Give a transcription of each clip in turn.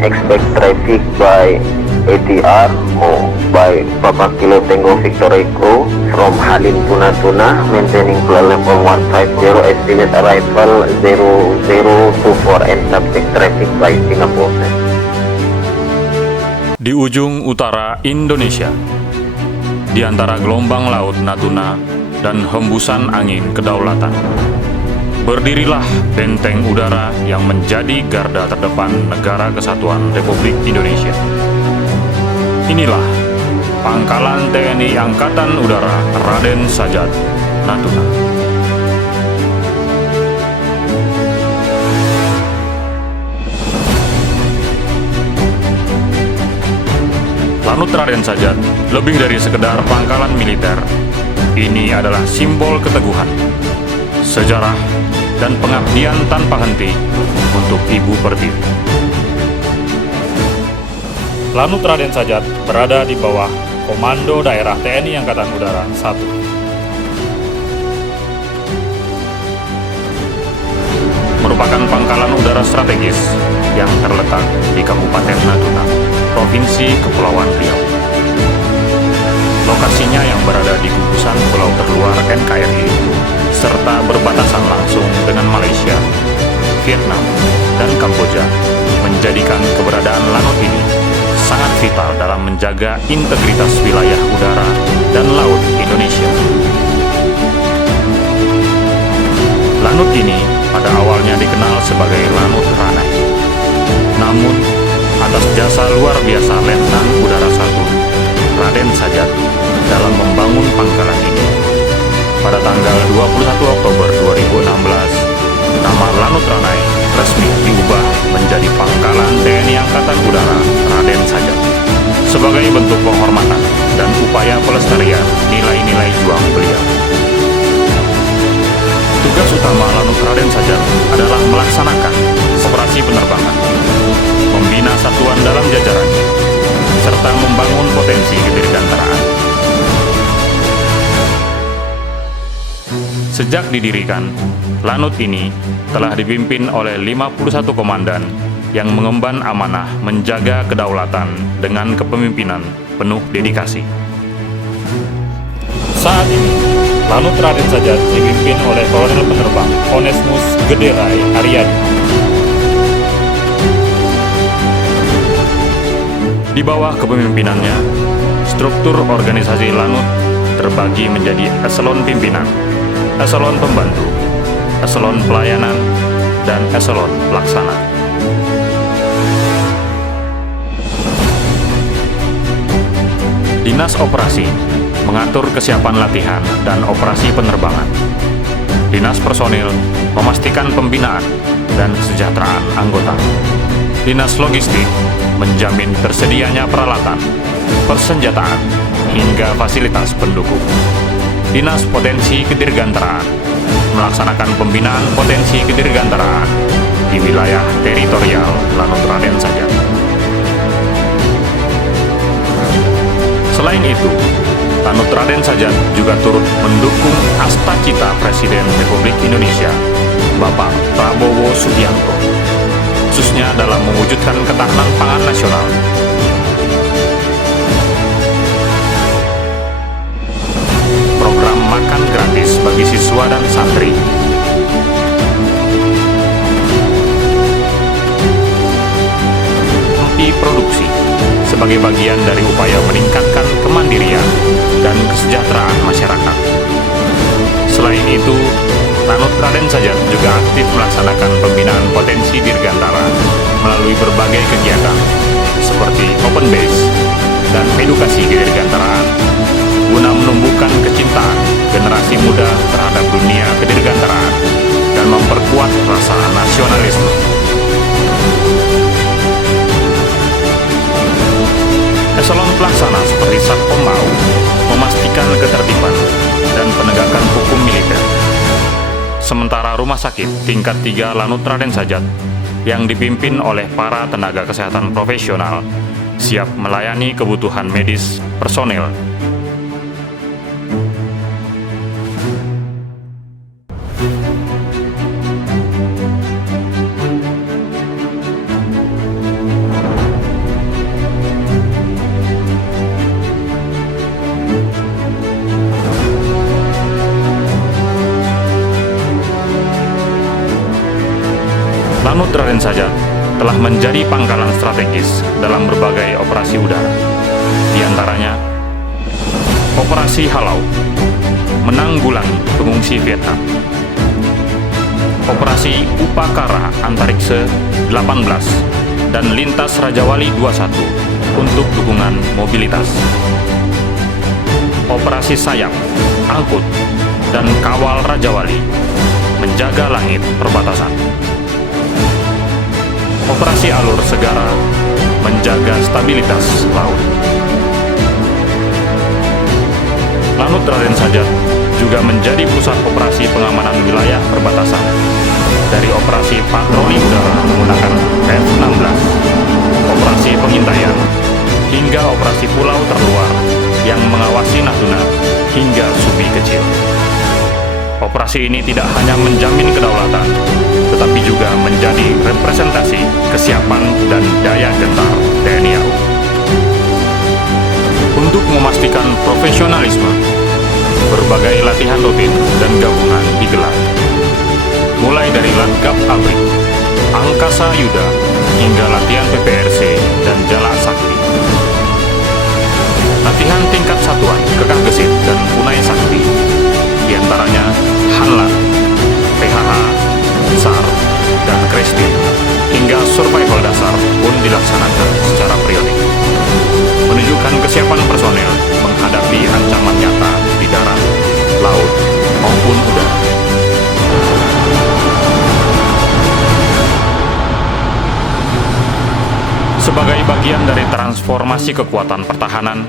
Expect traffic by ATR or by Papa Kilo Tango Victory Crew from Halim Tuna Tuna, maintaining flight level 150, estimate arrival 0024 and subject traffic by Singapore. Di ujung utara Indonesia, di antara gelombang laut Natuna dan hembusan angin kedaulatan, berdirilah benteng udara yang menjadi garda terdepan Negara Kesatuan Republik Indonesia. Inilah Pangkalan TNI Angkatan Udara Raden Sajat, Natuna. Lanut Raden Sajat lebih dari sekedar pangkalan militer. Ini adalah simbol keteguhan, sejarah, dan pengabdian tanpa henti untuk Ibu Pertiwi. Lanut Raden Sajat berada di bawah Komando Daerah TNI Angkatan Udara 1. Merupakan pangkalan udara strategis yang terletak di Kabupaten Natuna, Provinsi Kepulauan Riau. Lokasinya yang berada di gugusan pulau terluar NKRI, serta berbatasan langsung dengan Malaysia, Vietnam, dan Kamboja, menjadikan keberadaan lanut ini sangat vital dalam menjaga integritas wilayah udara dan laut Indonesia. Lanut ini pada awalnya dikenal sebagai Lanut Ranai. Namun, atas jasa luar biasa Letnan Udara 1 Raden Sajat dalam membangun pangkalan ini, pada tanggal 21 Oktober 2016, nama Lanut Ranai resmi diubah menjadi Pangkalan TNI Angkatan Udara Raden Sajat sebagai bentuk penghormatan dan upaya pelestarian nilai-nilai juang beliau. Tugas utama Lanut Raden Sajat adalah melaksanakan operasi penerbangan, membina satuan dalam jajarannya, serta membangun potensi kedirgantaraan. Sejak didirikan, lanut ini telah dipimpin oleh 51 komandan yang mengemban amanah menjaga kedaulatan dengan kepemimpinan penuh dedikasi. Saat ini, Lanut Raden Sajat dipimpin oleh Kolonel Penerbang Onesmus Gederai Aryadi. Di bawah kepemimpinannya, struktur organisasi Lanut terbagi menjadi eselon pimpinan, eselon pembantu, eselon pelayanan, dan eselon pelaksana. Dinas Operasi mengatur kesiapan latihan dan operasi penerbangan. Dinas Personil memastikan pembinaan dan kesejahteraan anggota. Dinas Logistik menjamin tersedianya peralatan, persenjataan, hingga fasilitas pendukung. Dinas Potensi Kedirgantaraan melaksanakan pembinaan potensi kedirgantaraan di wilayah teritorial Lanut Raden Sajat. Selain itu, Lanut Raden Sajat juga turut mendukung Astacita Presiden Republik Indonesia, Bapak Prabowo Subianto, khususnya dalam mewujudkan ketahanan pangan nasional. Program makan gratis bagi siswa dan santri, produksi sebagai bagian dari upaya meningkatkan kemandirian dan kesejahteraan masyarakat. Selain itu, Lanut Raden Sajat juga aktif melaksanakan pembinaan potensi dirgantara melalui berbagai kegiatan seperti open base dan edukasi kedirgantaraan guna menumbuhkan kecintaan generasi muda terhadap dunia kedirgantaraan dan memperkuat rasa nasionalisme. Eselon pelaksana seperti Satpam MAU memastikan ketertiban dan penegakan hukum militer. Sementara rumah sakit tingkat 3 Lanut Raden Sajat yang dipimpin oleh para tenaga kesehatan profesional siap melayani kebutuhan medis personel. Lanut Raden Sajat telah menjadi pangkalan strategis dalam berbagai operasi udara. Di antaranya, Operasi Halau, menanggulangi pengungsi Vietnam. Operasi Upakara Antariksa 18 dan Lintas Rajawali 21 untuk dukungan mobilitas. Operasi Sayap, Angkut, dan Kawal Rajawali menjaga langit perbatasan. Operasi Alur Segara menjaga stabilitas laut. Lanut Raden Sajat juga menjadi pusat operasi pengamanan wilayah perbatasan, dari operasi patroli udara menggunakan F-16, operasi pengintaian, hingga operasi pulau terluar yang mengawasi Natuna hingga Subi Kecil. Operasi ini tidak hanya menjamin kedaulatan, tetapi juga menjadi representasi kesiapan dan daya gentar TNI AU. Untuk memastikan profesionalisme, berbagai latihan rutin dan gabungan digelar. Mulai dari Langgap Abri, Angkasa Yuda, hingga latihan PPRC dan Jalak Sakti. Latihan tingkat satuan Kekah Gesit dan Punai Sakti, diantaranya Hanlat, PHH, SAR, dan Krestin, hingga survival dasar pun dilaksanakan secara periodik, menunjukkan kesiapan personel menghadapi ancaman nyata di darat, laut, maupun udara. Sebagai bagian dari transformasi kekuatan pertahanan,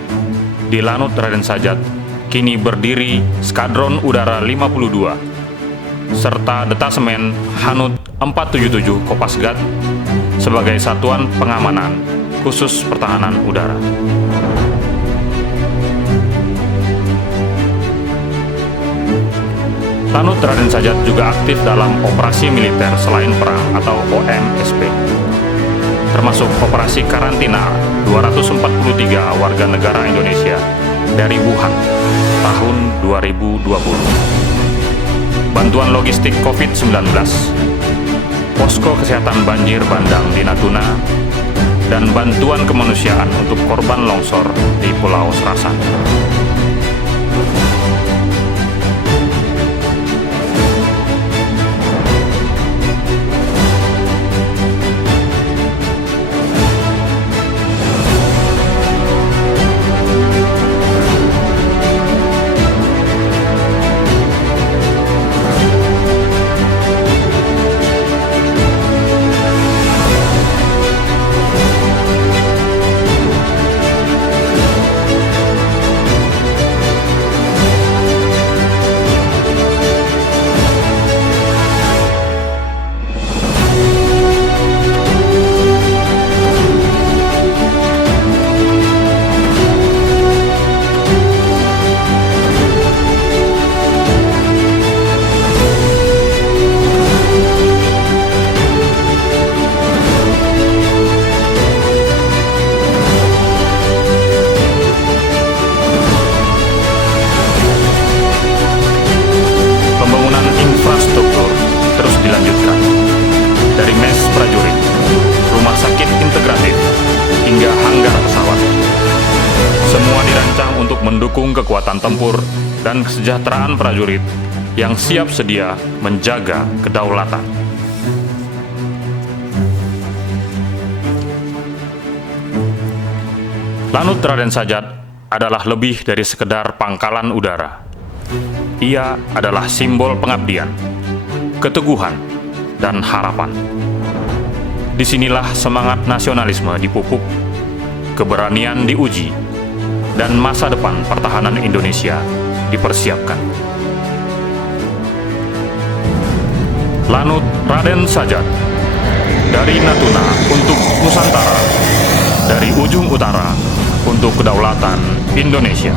di Lanut Raden Sajat kini berdiri Skadron Udara 52 serta Detasemen Hanut 477 Kopasgat sebagai satuan pengamanan khusus pertahanan udara. Lanut Raden Sajat juga aktif dalam operasi militer selain perang atau OMSP, termasuk operasi karantina 243 warga negara Indonesia dari Wuhan tahun 2020, bantuan logistik COVID-19, posko kesehatan banjir bandang di Natuna, dan bantuan kemanusiaan untuk korban longsor di Pulau Serasan. Mendukung kekuatan tempur dan kesejahteraan prajurit yang siap sedia menjaga kedaulatan. Lanut Raden Sajat adalah lebih dari sekedar pangkalan udara. Ia adalah simbol pengabdian, keteguhan, dan harapan. Disinilah semangat nasionalisme dipupuk, keberanian diuji, dan masa depan pertahanan Indonesia dipersiapkan. Lanut Raden Sajat, dari Natuna untuk Nusantara, dari ujung utara untuk kedaulatan Indonesia.